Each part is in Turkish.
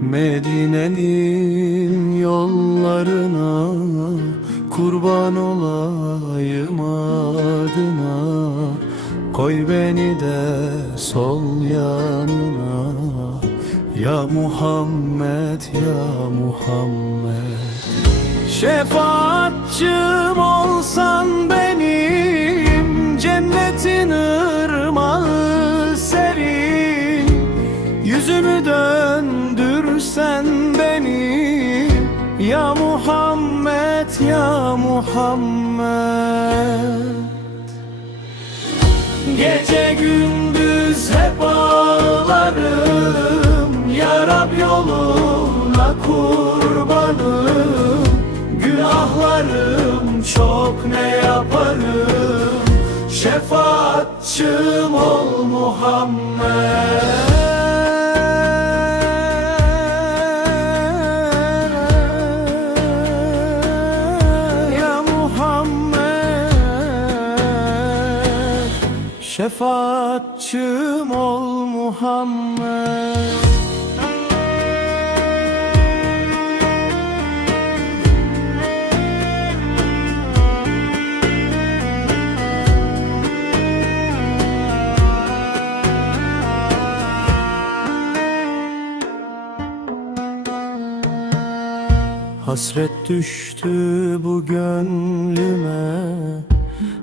Medine'nin yollarına kurban olayım adına. Koy beni de sol yanına. Ya Muhammed ya Muhammed. Şefaatçım olsan benim Ya Muhammed. Gece gündüz hep ağlarım Ya Rab yoluna kurbanım. Günahlarım çok ne yaparım? Şefaatçım ol Muhammed Şefaatçım ol Muhammed. Hasret düştü bu gönlüme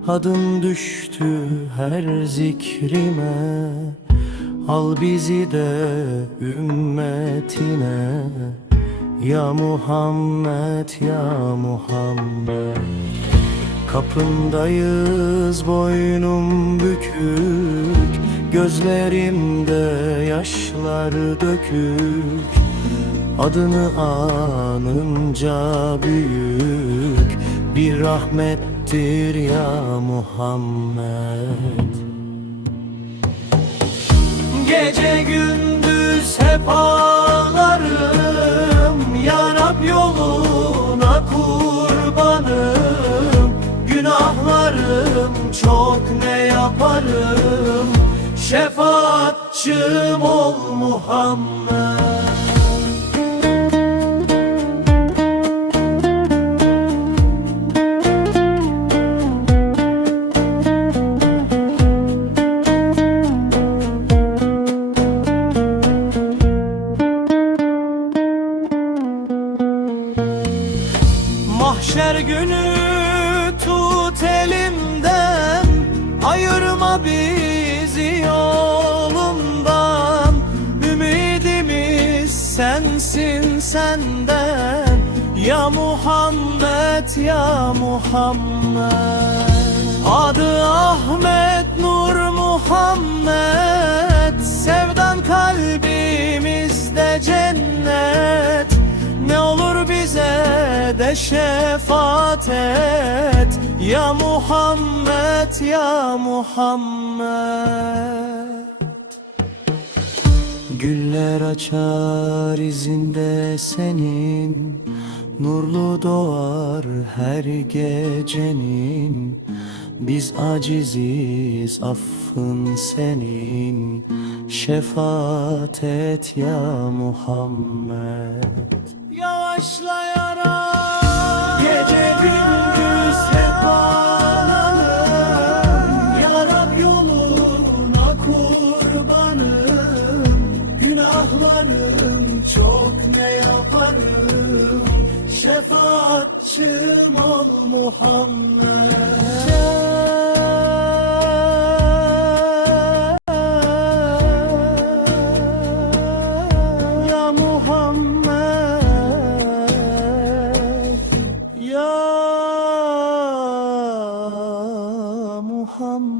Adın düştü her zikrime. Al bizi de ümmetine. Ya Muhammed ya Muhammed. Kapındayız boynum bükük. Gözlerimde yaşlar dökük. Adını anınca büyük. Bir rahmettir ya Muhammed. Gece gündüz hep ağlarım Ya Rab yoluna kurbanım. Günahlarım çok ne yaparım? Şefaatçım ol Muhammed sensin senden. Ya Muhammed ya Muhammed. Adı Ahmet Nur Muhammed. Sevdan kalbimizde cennet. Ne olur bize de şefaat et. Ya Muhammed ya Muhammed Güller açar izinde senin Nurlu doğar her gecenin. Biz aciziz affın senin. Şefaat et ya Muhammed. Yavaşlayarak Günahlarım çok ne yaparım? Şefaatçım ol Muhammed. Ya Muhammed. Ya Muhammed